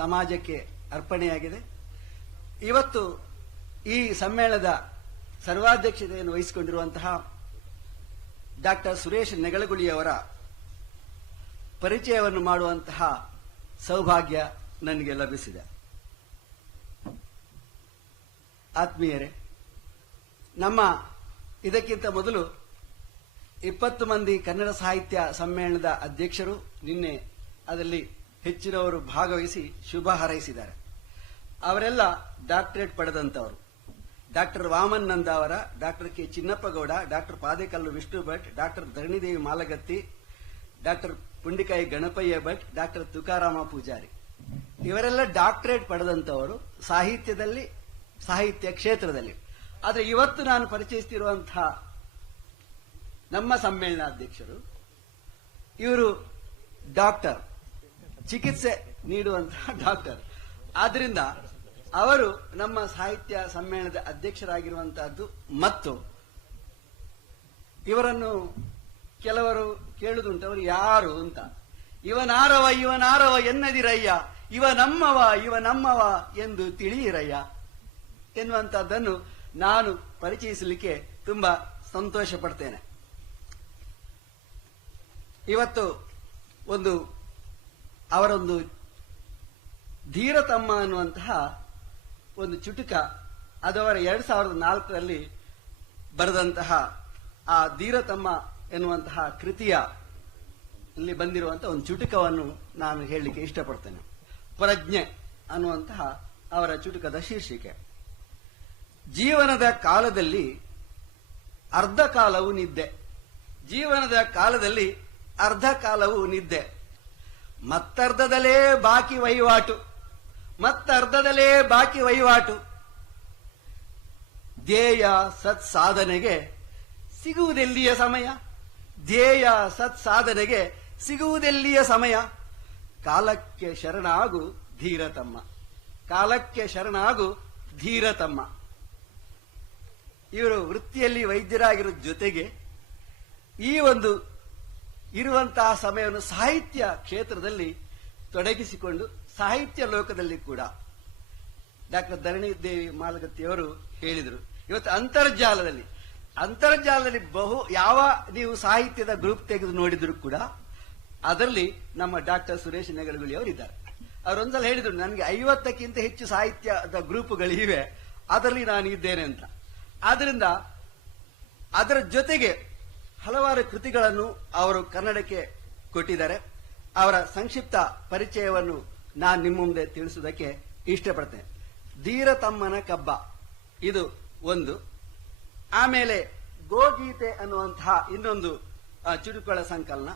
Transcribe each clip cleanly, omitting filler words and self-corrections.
ಸಮಾಜಕ್ಕೆ ಅರ್ಪಣೆಯಾಗಿದೆ. ಇವತ್ತು ಈ ಸಮ್ಮೇಳನದ ಸರ್ವಾಧ್ಯಕ್ಷತೆಯನ್ನು ವಹಿಸಿಕೊಂಡಿರುವಂತಹ ಡಾಕ್ಟರ್ ಸುರೇಶ್ ನೆಗಳಗುಳಿಯವರ ಪರಿಚಯವನ್ನು ಮಾಡುವಂತಹ ಸೌಭಾಗ್ಯ ನನಗೆ ಲಭಿಸಿದೆ. ಆತ್ಮೀಯರೇ, ನಮ್ಮ ಇದಕ್ಕಿಂತ ಮೊದಲು 20 ಮಂದಿ ಕನ್ನಡ ಸಾಹಿತ್ಯ ಸಮ್ಮೇಳನದ ಅಧ್ಯಕ್ಷರು ನಿನ್ನೆ ಅದರಲ್ಲಿ ಹೆಚ್ಚಿನವರು ಭಾಗವಹಿಸಿ ಶುಭ ಹಾರೈಸಿದ್ದಾರೆ. ಅವರೆಲ್ಲ ಡಾಕ್ಟರೇಟ್ ಪಡೆದಂತವರು. ಡಾಕ್ಟರ್ ವಾಮನ್ ನಂದ ಅವರ, doctor K Chinnappagowda, doctor Padekallu Vishnu Bhat, doctor Dharanidevi Malagatti, doctor Pundikai Ganapayya Bhat, doctor Tukarama Pujari, ಇವರೆಲ್ಲ ಡಾಕ್ಟರೇಟ್ ಪಡೆದಂತವರು ಸಾಹಿತ್ಯದಲ್ಲಿ, ಸಾಹಿತ್ಯ ಕ್ಷೇತ್ರದಲ್ಲಿ. ಆದರೆ ಇವತ್ತು ನಾನು ಪರಿಚಯಿಸುತ್ತಿರುವಂತಹ ನಮ್ಮ ಸಮ್ಮೇಳನಾಧ್ಯಕ್ಷರು, ಇವರು ಡಾಕ್ಟರ್, ಚಿಕಿತ್ಸೆ ನೀಡುವಂತಹ ಡಾಕ್ಟರ್. ಆದ್ರಿಂದ ಅವರು ನಮ್ಮ ಸಾಹಿತ್ಯ ಸಮ್ಮೇಳನದ ಅಧ್ಯಕ್ಷರಾಗಿರುವಂತಹದ್ದು. ಮತ್ತು ಇವರನ್ನು ಕೆಲವರು ಕೇಳುದುಂಟು, ಅವರು ಯಾರು ಅಂತ. ಇವನಾರವ ಇವನಾರವ ಎನ್ನದಿರಯ್ಯ, ಇವ ನಮ್ಮವ ಎಂದು ತಿಳಿಯಿರಯ್ಯ ಎನ್ನುವಂತಹದ್ದನ್ನು ನಾನು ಪರಿಚಯಿಸಲಿಕ್ಕೆ ತುಂಬಾ ಸಂತೋಷ ಪಡ್ತೇನೆ. ಇವತ್ತು ಅವರೊಂದು ಧೀರತಮ್ಮ ಅನ್ನುವಂತಹ ಒಂದು ಚುಟುಕ, ಅದು ಅವರ 2004ರಲ್ಲಿ ಬರೆದಂತಹ ಆ ಧೀರತಮ್ಮ ಎನ್ನುವಂತಹ ಕೃತಿಯ ಅಲ್ಲಿ ಬಂದಿರುವಂತಹ ಒಂದು ಚುಟುಕವನ್ನು ನಾನು ಹೇಳಲಿಕ್ಕೆ ಇಷ್ಟಪಡ್ತೇನೆ. ಪ್ರಜ್ಞೆ ಅನ್ನುವಂತಹ ಅವರ ಚುಟುಕದ ಶೀರ್ಷಿಕೆ. ಜೀವನದ ಕಾಲದಲ್ಲಿ ಅರ್ಧ ಕಾಲವು ನಿದ್ದೆ, ಜೀವನದ ಕಾಲದಲ್ಲಿ ಅರ್ಧ ಕಾಲವು ನಿದ್ದೆ, ಮತ್ತರ್ಧದಲ್ಲೇ ಬಾಕಿ ವಹಿವಾಟು, ಮತ್ತರ್ಧದಲ್ಲೇ ಬಾಕಿ ವಹಿವಾಟು. ಧ್ಯೇಯ ಸತ್ಸಾಧನೆಗೆ ಸಿಗುವುದೆಲ್ಲಿಯ ಸಮಯ, ಧ್ಯೇಯ ಸತ್ಸಾಧನೆಗೆ ಸಿಗುವುದೆಲ್ಲಿಯ ಸಮಯ. ಕಾಲಕ್ಕೆ ಶರಣಾಗು ಧೀರತಮ್ಮ, ಕಾಲಕ್ಕೆ ಶರಣಾಗು ಧೀರತಮ್ಮ. ಇವರು ವೃತ್ತಿಯಲ್ಲಿ ವೈದ್ಯರಾಗಿರೋ ಜೊತೆಗೆ ಈ ಒಂದು ಇರುವಂತಹ ಸಮಯವನ್ನು ಸಾಹಿತ್ಯ ಕ್ಷೇತ್ರದಲ್ಲಿ ತೊಡಗಿಸಿಕೊಂಡು ಸಾಹಿತ್ಯ ಲೋಕದಲ್ಲಿ ಕೂಡ ಡಾಕ್ಟರ್ ಧರಣಿದೇವಿ ಮಾಲಗತ್ತಿಯವರು ಹೇಳಿದರು. ಇವತ್ತು ಅಂತರ್ಜಾಲದಲ್ಲಿ ಯಾವ ನೀವು ಸಾಹಿತ್ಯದ ಗ್ರೂಪ್ ತೆಗೆದು ನೋಡಿದ್ರು ಕೂಡ ಅದರಲ್ಲಿ ನಮ್ಮ ಡಾಕ್ಟರ್ ಸುರೇಶ್ ನೆಗಳಗುಳಿ ಅವರು ಇದ್ದಾರೆ. ಅವರೊಂದ್ಸಲ ಹೇಳಿದ್ರು, ನನಗೆ 50ಕ್ಕಿಂತ ಹೆಚ್ಚು ಸಾಹಿತ್ಯದ ಗ್ರೂಪ್ಗಳಿವೆ, ಅದರಲ್ಲಿ ನಾನು ಇದ್ದೇನೆ ಅಂತ. ಆದ್ರಿಂದ ಅದರ ಜೊತೆಗೆ ಹಲವಾರು ಕೃತಿಗಳನ್ನು ಅವರು ಕನ್ನಡಕ್ಕೆ ಕೊಟ್ಟಿದ್ದಾರೆ. ಅವರ ಸಂಕ್ಷಿಪ್ತ ಪರಿಚಯವನ್ನು ನಾನು ನಿಮ್ಮ ಮುಂದೆ ತಿಳಿಸುವುದಕ್ಕೆ ಇಷ್ಟಪಡ್ತೇನೆ. ಧೀರತಮ್ಮನ ಕಬ್ಬ ಇದು ಒಂದು. ಆಮೇಲೆ ಗೋಗೀತೆ ಅನ್ನುವಂತಹ ಇನ್ನೊಂದು ಚುಟುಕುಗಳ ಸಂಕಲನ.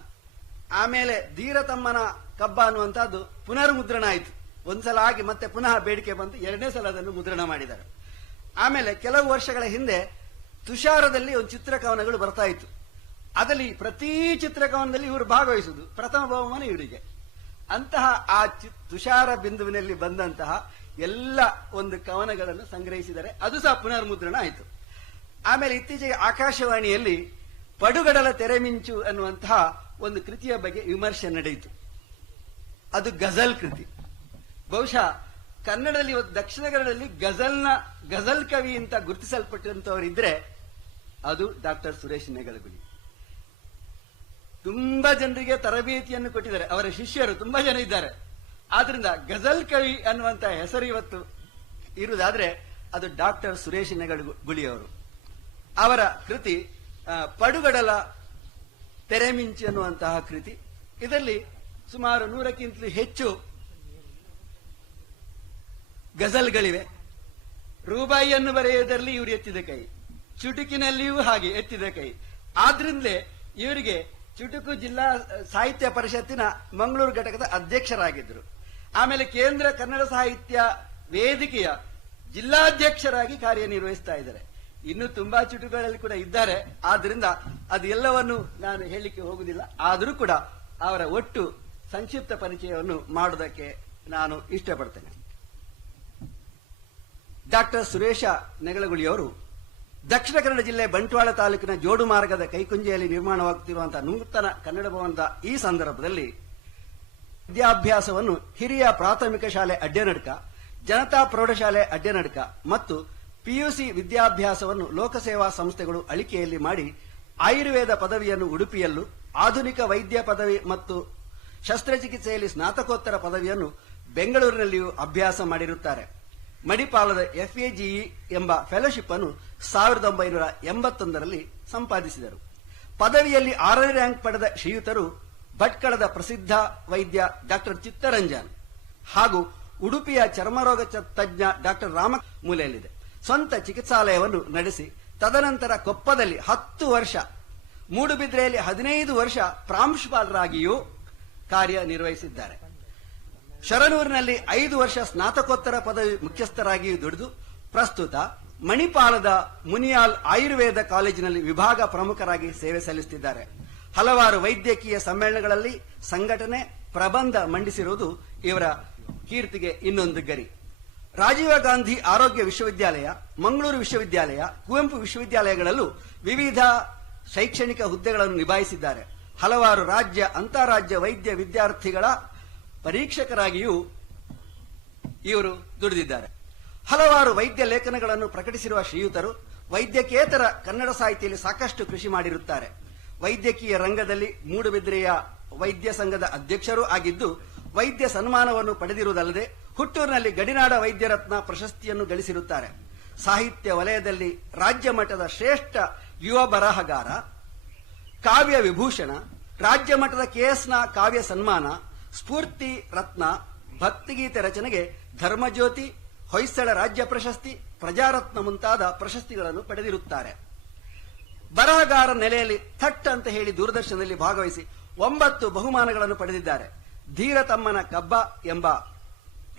ಆಮೇಲೆ ಧೀರತಮ್ಮನ ಕಬ್ಬ ಅನ್ನುವಂತಹದ್ದು ಪುನರ್ಮುದ್ರಣ ಆಯಿತು. ಒಂದ್ಸಲ ಆಗಿ ಮತ್ತೆ ಪುನಃ ಬೇಡಿಕೆ ಬಂತು, 2ನೇ ಸಲ ಅದನ್ನು ಮುದ್ರಣ ಮಾಡಿದ್ದಾರೆ. ಆಮೇಲೆ ಕೆಲವು ವರ್ಷಗಳ ಹಿಂದೆ ತುಷಾರದಲ್ಲಿ ಒಂದು ಚಿತ್ರಕವನಗಳು ಬರ್ತಾ ಇತ್ತು. ಅದರಲ್ಲಿ ಪ್ರತಿ ಚಿತ್ರಕವನದಲ್ಲಿ ಇವರು ಭಾಗವಹಿಸುವುದು, ಪ್ರಥಮ ಬಹುಮಾನ ಇವರಿಗೆ. ಅಂತಹ ಆ ತುಷಾರ ಬಿಂದುವಿನಲ್ಲಿ ಬಂದಂತಹ ಎಲ್ಲ ಒಂದು ಕವನಗಳನ್ನು ಸಂಗ್ರಹಿಸಿದ್ದಾರೆ. ಅದು ಸಹ ಪುನರ್ಮುದ್ರಣ ಆಯಿತು. ಆಮೇಲೆ ಇತ್ತೀಚೆಗೆ ಆಕಾಶವಾಣಿಯಲ್ಲಿ ಪಡುಗಡಲ ತೆರೆಮಿಂಚು ಅನ್ನುವಂತಹ ಒಂದು ಕೃತಿಯ ಬಗ್ಗೆ ವಿಮರ್ಶೆ ನಡೆಯಿತು. ಅದು ಗಜಲ್ ಕೃತಿ. ಬಹುಶಃ ಕನ್ನಡದಲ್ಲಿ ಇವತ್ತು ದಕ್ಷಿಣ ಕನ್ನಡದಲ್ಲಿ ಗಜಲ್ ಕವಿ ಅಂತ ಗುರುತಿಸಲ್ಪಟ್ಟಂತವರಿದ್ರೆ ಅದು ಡಾಕ್ಟರ್ ಸುರೇಶ್ ನೆಗಳಗುಳಿ. ತುಂಬಾ ಜನರಿಗೆ ತರಬೇತಿಯನ್ನು ಕೊಟ್ಟಿದ್ದಾರೆ, ಅವರ ಶಿಷ್ಯರು ತುಂಬಾ ಜನ ಇದ್ದಾರೆ. ಆದ್ರಿಂದ ಗಜಲ್ ಕವಿ ಅನ್ನುವಂತಹ ಹೆಸರು ಇವತ್ತು ಇರುವುದಾದ್ರೆ ಅದು ಡಾಕ್ಟರ್ ಸುರೇಶ್ ನೆಗಳಗುಳಿಯವರು. ಅವರ ಕೃತಿ ಪಡುಗಡಲ ತೆರೆಮಿಂಚು ಅನ್ನುವಂತಹ ಕೃತಿ. ಇದರಲ್ಲಿ ಸುಮಾರು 100ಕ್ಕಿಂತಲೂ ಹೆಚ್ಚು ಗಜಲ್ಗಳಿವೆ. ರೂಬಾಯಿಯನ್ನು ಬರೆಯುವುದರಲ್ಲಿ ಇವರು ಎತ್ತಿದ ಕೈ, ಚುಟುಕಿನಲ್ಲಿಯೂ ಹಾಗೆ ಎತ್ತಿದ ಕೈ. ಆದ್ರಿಂದಲೇ ಇವರಿಗೆ ಚುಟುಕು ಜಿಲ್ಲಾ ಸಾಹಿತ್ಯ ಪರಿಷತ್ತಿನ ಮಂಗಳೂರು ಘಟಕದ ಅಧ್ಯಕ್ಷರಾಗಿದ್ದರು. ಆಮೇಲೆ ಕೇಂದ್ರ ಕನ್ನಡ ಸಾಹಿತ್ಯ ವೇದಿಕೆಯ ಜಿಲ್ಲಾಧ್ಯಕ್ಷರಾಗಿ ಕಾರ್ಯನಿರ್ವಹಿಸ್ತಾ ಇದ್ದಾರೆ. ಇನ್ನು ತುಂಬಾ ಚುಟುಕುಗಳಲ್ಲಿ ಕೂಡ ಇದ್ದಾರೆ. ಆದ್ರಿಂದ ಅದು ಎಲ್ಲವನ್ನು ನಾನು ಹೇಳಲಿಕ್ಕೆ ಹೋಗುವುದಿಲ್ಲ. ಆದರೂ ಕೂಡ ಅವರ ಒಟ್ಟು ಸಂಕ್ಷಿಪ್ತ ಪರಿಚಯವನ್ನು ಮಾಡುವುದಕ್ಕೆ ನಾನು ಇಷ್ಟಪಡ್ತೇನೆ. ಡಾಕ್ಟರ್ ಸುರೇಶ ನೆಗಳಗುಳಿಯವರು ದಕ್ಷಿಣ ಕನ್ನಡ ಜಿಲ್ಲೆ ಬಂಟ್ವಾಳ ತಾಲೂಕಿನ ಜೋಡು ಮಾರ್ಗದ ಕೈಕುಂಜೆಯಲ್ಲಿ ನಿರ್ಮಾಣವಾಗುತ್ತಿರುವಂತಹ ನೂತನ ಕನ್ನಡ ಭವನದ ಈ ಸಂದರ್ಭದಲ್ಲಿ ವಿದ್ಯಾಭ್ಯಾಸವನ್ನು ಹಿರಿಯ ಪ್ರಾಥಮಿಕ ಶಾಲೆ ಅಡ್ಯನಡ್ಕ, ಜನತಾ ಪ್ರೌಢಶಾಲೆ ಅಡ್ಯನಡ್ಕ ಮತ್ತು ಪಿಯುಸಿ ವಿದ್ಯಾಭ್ಯಾಸವನ್ನು ಲೋಕಸೇವಾ ಸಂಸ್ಥೆಗಳು ಅಳಿಕೆಯಲ್ಲಿ ಮಾಡಿ ಆಯುರ್ವೇದ ಪದವಿಯನ್ನು ಉಡುಪಿಯಲ್ಲೂ, ಆಧುನಿಕ ವೈದ್ಯ ಪದವಿ ಮತ್ತು ಶಸ್ತ್ರಚಿಕಿತ್ಸೆಯಲ್ಲಿ ಸ್ನಾತಕೋತ್ತರ ಪದವಿಯನ್ನು ಬೆಂಗಳೂರಿನಲ್ಲಿಯೂ ಅಭ್ಯಾಸ ಮಾಡಿರುತ್ತಾರೆ. ಮಣಿಪಾಲದ FAGE ಎಂಬ ಫೆಲೋಶಿಪ್ ಅನ್ನು 1981ರಲ್ಲಿ ಸಂಪಾದಿಸಿದರು. ಪದವಿಯಲ್ಲಿ 6ನೇ ರ್ಯಾಂಕ್ ಪಡೆದ ಶ್ರೀಯುತರು ಭಟ್ಕಳದ ಪ್ರಸಿದ್ಧ ವೈದ್ಯ ಡಾಕ್ಟರ್ ಚಿತ್ತರಂಜನ್ ಹಾಗೂ ಉಡುಪಿಯ ಚರ್ಮರೋಗ ತಜ್ಞ ಡಾಕ್ಟರ್ ರಾಮ ಮೂಲೆಯಲ್ಲಿದೆ ಸ್ವಂತ ಚಿಕಿತ್ಸಾಲಯವನ್ನು ನಡೆಸಿ ತದನಂತರ ಕೊಪ್ಪದಲ್ಲಿ 10 ವರ್ಷ, ಮೂಡುಬಿದ್ರೆಯಲ್ಲಿ 15 ವರ್ಷ ಪ್ರಾಂಶುಪಾಲರಾಗಿಯೂ ಕಾರ್ಯನಿರ್ವಹಿಸಿದ್ದಾರೆ. ಶರನೂರಿನಲ್ಲಿ 5 ವರ್ಷ ಸ್ನಾತಕೋತ್ತರ ಪದವಿ ಮುಖ್ಯಸ್ಥರಾಗಿಯೂ ದುಡಿದು ಪ್ರಸ್ತುತ ಮಣಿಪಾಲದ ಮುನಿಯಾಲ್ ಆಯುರ್ವೇದ ಕಾಲೇಜಿನಲ್ಲಿ ವಿಭಾಗ ಪ್ರಮುಖರಾಗಿ ಸೇವೆ ಸಲ್ಲಿಸುತ್ತಿದ್ದಾರೆ. ಹಲವಾರು ವೈದ್ಯಕೀಯ ಸಮ್ಮೇಳನಗಳಲ್ಲಿ ಸಂಘಟನೆ, ಪ್ರಬಂಧ ಮಂಡಿಸಿರುವುದು ಇವರ ಕೀರ್ತಿಗೆ ಇನ್ನೊಂದು ಗರಿ. ರಾಜೀವ ಗಾಂಧಿ ಆರೋಗ್ಯ ವಿಶ್ವವಿದ್ಯಾಲಯ, ಮಂಗಳೂರು ವಿಶ್ವವಿದ್ಯಾಲಯ, ಕುವೆಂಪು ವಿಶ್ವವಿದ್ಯಾಲಯಗಳಲ್ಲೂ ವಿವಿಧ ಶೈಕ್ಷಣಿಕ ಹುದ್ದೆಗಳನ್ನು ನಿಭಾಯಿಸಿದ್ದಾರೆ. ಹಲವಾರು ರಾಜ್ಯ, ಅಂತಾರಾಜ್ಯ ವೈದ್ಯ ವಿದ್ಯಾರ್ಥಿಗಳ ಪರೀಕ್ಷಕರಾಗಿಯೂ ಇವರು ದುಡಿದಿದ್ದಾರೆ. ಹಲವಾರು ವೈದ್ಯ ಲೇಖನಗಳನ್ನು ಪ್ರಕಟಿಸಿರುವ ಶ್ರೀಯುತರು ವೈದ್ಯಕೇತರ ಕನ್ನಡ ಸಾಹಿತ್ಯದಲ್ಲಿ ಸಾಕಷ್ಟು ಕೃಷಿ ಮಾಡಿರುತ್ತಾರೆ. ವೈದ್ಯಕೀಯ ರಂಗದಲ್ಲಿ ಮೂಡುಬಿದ್ರೆಯ ವೈದ್ಯ ಸಂಘದ ಅಧ್ಯಕ್ಷರೂ ಆಗಿದ್ದು ವೈದ್ಯ ಸನ್ಮಾನವನ್ನು ಪಡೆದಿರುವುದಲ್ಲದೆ ಹುಟ್ಟೂರಿನಲ್ಲಿ ಗಡಿನಾಡ ವೈದ್ಯರತ್ನ ಪ್ರಶಸ್ತಿಯನ್ನು ಗಳಿಸಿರುತ್ತಾರೆ. ಸಾಹಿತ್ಯ ವಲಯದಲ್ಲಿ ರಾಜ್ಯ ಮಟ್ಟದ ಶ್ರೇಷ್ಠ ಯುವ ಬರಹಗಾರ, ಕಾವ್ಯ ವಿಭೂಷಣ, ರಾಜ್ಯ ಮಟ್ಟದ KSನ ಕಾವ್ಯ ಸನ್ಮಾನ, ಸ್ಫೂರ್ತಿ ರತ್ನ, ಭಕ್ತಿಗೀತೆ ರಚನೆಗೆ ಧರ್ಮಜ್ಯೋತಿ, ಹೊಯ್ಸಳ ರಾಜ್ಯ ಪ್ರಶಸ್ತಿ, ಪ್ರಜಾರತ್ನ ಮುಂತಾದ ಪ್ರಶಸ್ತಿಗಳನ್ನು ಪಡೆದಿರುತ್ತಾರೆ. ಬರಹಗಾರ ನೆಲೆಯಲ್ಲಿ ಥಟ್ ಅಂತ ಹೇಳಿ ದೂರದರ್ಶನದಲ್ಲಿ ಭಾಗವಹಿಸಿ 9 ಬಹುಮಾನಗಳನ್ನು ಪಡೆದಿದ್ದಾರೆ. ಧೀರ ತಮ್ಮನ ಕಬ್ಬ ಎಂಬ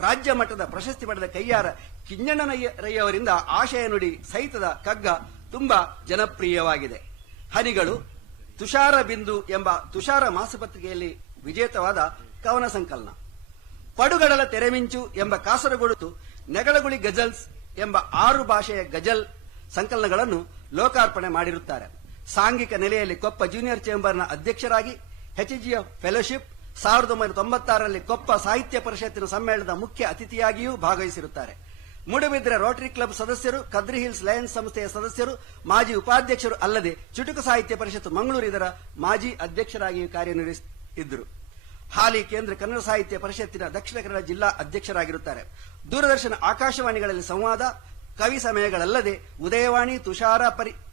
ರಾಜ್ಯ ಮಟ್ಟದ ಪ್ರಶಸ್ತಿ ಪಡೆದ ಕೈಯಾರ ಕಿಂಜಣ್ಣನಯ್ಯವರಿಂದ ಆಶಯ ನುಡಿ ಸಹಿತದ ಕಗ್ಗ ತುಂಬಾ ಜನಪ್ರಿಯವಾಗಿದೆ. ಹನಿಗಳು, ತುಷಾರ ಬಿಂದು ಎಂಬ ತುಷಾರ ಮಾಸಪತ್ರಿಕೆಯಲ್ಲಿ ವಿಜೇತವಾದ ಕವನ ಸಂಕಲನ, ಪಡುಗಡಲ ತೆರೆಮಿಂಚು ಎಂಬ ಕಾಸರಗೋಡು ನೆಗಳಗುಳಿ ಗಜಲ್ಸ್ ಎಂಬ 6 ಭಾಷೆಯ ಗಜಲ್ ಸಂಕಲನಗಳನ್ನು ಲೋಕಾರ್ಪಣೆ ಮಾಡಿರುತ್ತಾರೆ. ಸಾಂಘಿಕ ನೆಲೆಯಲ್ಲಿ ಕೊಪ್ಪ ಜೂನಿಯರ್ ಚೇಂಬರ್ನ ಅಧ್ಯಕ್ಷರಾಗಿ HGF ಫೆಲೋಶಿಪ್, 1996ರಲ್ಲಿ ಕೊಪ್ಪ ಸಾಹಿತ್ಯ ಪರಿಷತ್ತಿನ ಸಮ್ಮೇಳನದ ಮುಖ್ಯ ಅತಿಥಿಯಾಗಿಯೂ ಭಾಗವಹಿಸಿರುತ್ತಾರೆ. ಮೂಡುಬಿದ್ರೆ ರೋಟರಿ ಕ್ಲಬ್ ಸದಸ್ಯರು, ಕದ್ರಿ ಹಿಲ್ಸ್ ಲಯನ್ಸ್ ಸಂಸ್ಥೆಯ ಸದಸ್ಯರು, ಮಾಜಿ ಉಪಾಧ್ಯಕ್ಷರು ಅಲ್ಲದೆ ಚುಟುಕು ಸಾಹಿತ್ಯ ಪರಿಷತ್ ಮಂಗಳೂರು ಇದರ ಮಾಜಿ ಅಧ್ಯಕ್ಷರಾಗಿಯೂ ಕಾರ್ಯನಿರ್ವಹಿಸಿದ್ದರು. ಹಾಲಿ ಕೇಂದ್ರ ಕನ್ನಡ ಸಾಹಿತ್ಯ ಪರಿಷತ್ತಿನ ದಕ್ಷಿಣ ಕನ್ನಡ ಜಿಲ್ಲಾ ಅಧ್ಯಕ್ಷರಾಗಿರುತ್ತಾರೆ. ದೂರದರ್ಶನ, ಆಕಾಶವಾಣಿಗಳಲ್ಲಿ ಸಂವಾದ, ಕವಿ ಸಮಯಗಳಲ್ಲದೆ ಉದಯವಾಣಿ, ತುಷಾರ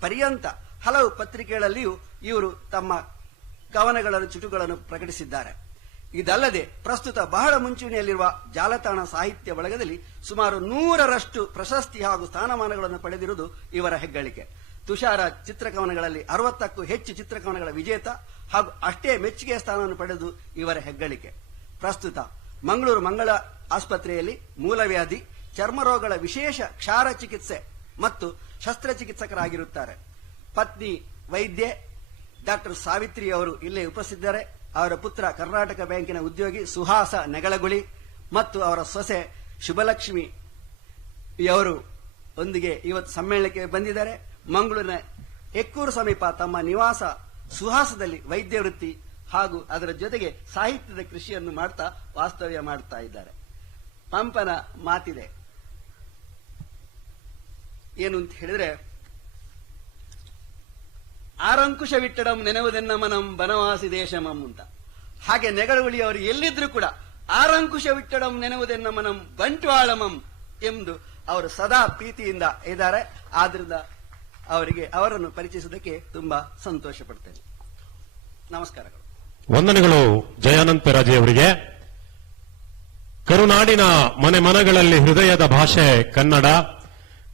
ಪರ್ಯಂತ ಹಲವು ಪತ್ರಿಕೆಗಳಲ್ಲಿಯೂ ಇವರು ತಮ್ಮ ಕವನಗಳನ್ನು, ಚುಟುಗಳನ್ನು ಪ್ರಕಟಿಸಿದ್ದಾರೆ. ಇದಲ್ಲದೆ ಪ್ರಸ್ತುತ ಬಹಳ ಮುಂಚೂಣಿಯಲ್ಲಿರುವ ಜಾಲತಾಣ ಸಾಹಿತ್ಯ ಬಳಗದಲ್ಲಿ ಸುಮಾರು 100ರಷ್ಟು ಪ್ರಶಸ್ತಿ ಹಾಗೂ ಸ್ಥಾನಮಾನಗಳನ್ನು ಪಡೆದಿರುವುದು ಇವರ ಹೆಗ್ಗಳಿಕೆ. ತುಷಾರ ಚಿತ್ರಕವನಗಳಲ್ಲಿ 60ಕ್ಕೂ ಹೆಚ್ಚು ಚಿತ್ರಕವನಗಳ ವಿಜೇತ ಹಾಗೂ ಅಷ್ಟೇ ಮೆಚ್ಚುಗೆಯ ಸ್ಥಾನವನ್ನು ಪಡೆದು ಇವರ ಹೆಗ್ಗಳಿಕೆ. ಪ್ರಸ್ತುತ ಮಂಗಳೂರು ಮಂಗಳ ಆಸ್ಪತ್ರೆಯಲ್ಲಿ ಮೂಲವ್ಯಾಧಿ, ಚರ್ಮರೋಗಗಳ ವಿಶೇಷ ಕ್ಷಾರ ಚಿಕಿತ್ಸೆ ಮತ್ತು ಶಸ್ತ್ರಚಿಕಿತ್ಸಕರಾಗಿರುತ್ತಾರೆ. ಪತ್ನಿ ವೈದ್ಯೆ ಡಾಕ್ಟರ್ ಸಾವಿತ್ರಿ ಅವರು ಇಲ್ಲೇ ಉಪಸ್ಥಿತಿದ್ದಾರೆ. ಅವರ ಪುತ್ರ ಕರ್ನಾಟಕ ಬ್ಯಾಂಕಿನ ಉದ್ಯೋಗಿ ಸುಹಾಸ ನೆಗಳಗುಳಿ ಮತ್ತು ಅವರ ಸೊಸೆ ಶುಭಲಕ್ಷ್ಮಿ ಅವರು ಒಂದಿಗೆ ಇವತ್ತು ಸಮ್ಮೇಳನಕ್ಕೆ ಬಂದಿದ್ದಾರೆ. ಮಂಗಳೂರಿನ ಎಕ್ಕೂರು ಸಮೀಪ ತಮ್ಮ ನಿವಾಸ ಸುಹಾಸದಲ್ಲಿ ವೈದ್ಯ ವೃತ್ತಿ ಹಾಗೂ ಅದರ ಜೊತೆಗೆ ಸಾಹಿತ್ಯದ ಕೃಷಿಯನ್ನು ಮಾಡ್ತಾ ವಾಸ್ತವ್ಯ ಮಾಡ್ತಾ ಇದ್ದಾರೆ. ಪಂಪನ ಮಾತಿದೆ, ಏನು ಅಂತ ಹೇಳಿದ್ರೆ, ಆರಂಕುಶವಿಟ್ಟಡಂ ನೆನವುದೆನ್ನ ಮನಂ ಬನವಾಸಿ ದೇಶಮಂ ಅಂತ. ಹಾಗೆ ನೆಗಳಗುಳಿಯವರು ಎಲ್ಲಿದ್ರು ಕೂಡ ಆರಂಕುಶವಿಟ್ಟಡಂ ನೆನವುದೆನ್ನ ಮನಂ ಬಂಟ್ವಾಳಮಂ ಎಂದು ಅವರು ಸದಾ ಪ್ರೀತಿಯಿಂದ ಇದ್ದಾರೆ. ಆದ್ರಿಂದ ಅವರನ್ನು ಪರಿಚಯಿಸುವುದಕ್ಕೆ ತುಂಬಾ ಸಂತೋಷ ಪಡ್ತೇನೆ. ನಮಸ್ಕಾರಗಳು. ವಂದನೆಗಳು ಜಯಾನಂದ್ ಪೆರಾಜೆ ಅವರಿಗೆ. ಕರುನಾಡಿನ ಮನೆ ಮನಗಳಲ್ಲಿ ಹೃದಯದ ಭಾಷೆ ಕನ್ನಡ.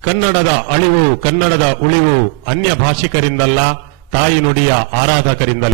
ಕನ್ನಡದ ಅಳಿವು, ಕನ್ನಡದ ಉಳಿವು ಅನ್ಯ ಭಾಷಿಕರಿಂದಲ್ಲ, ತಾಯಿ ನುಡಿಯ ಆರಾಧಕರಿಂದಲ್ಲ.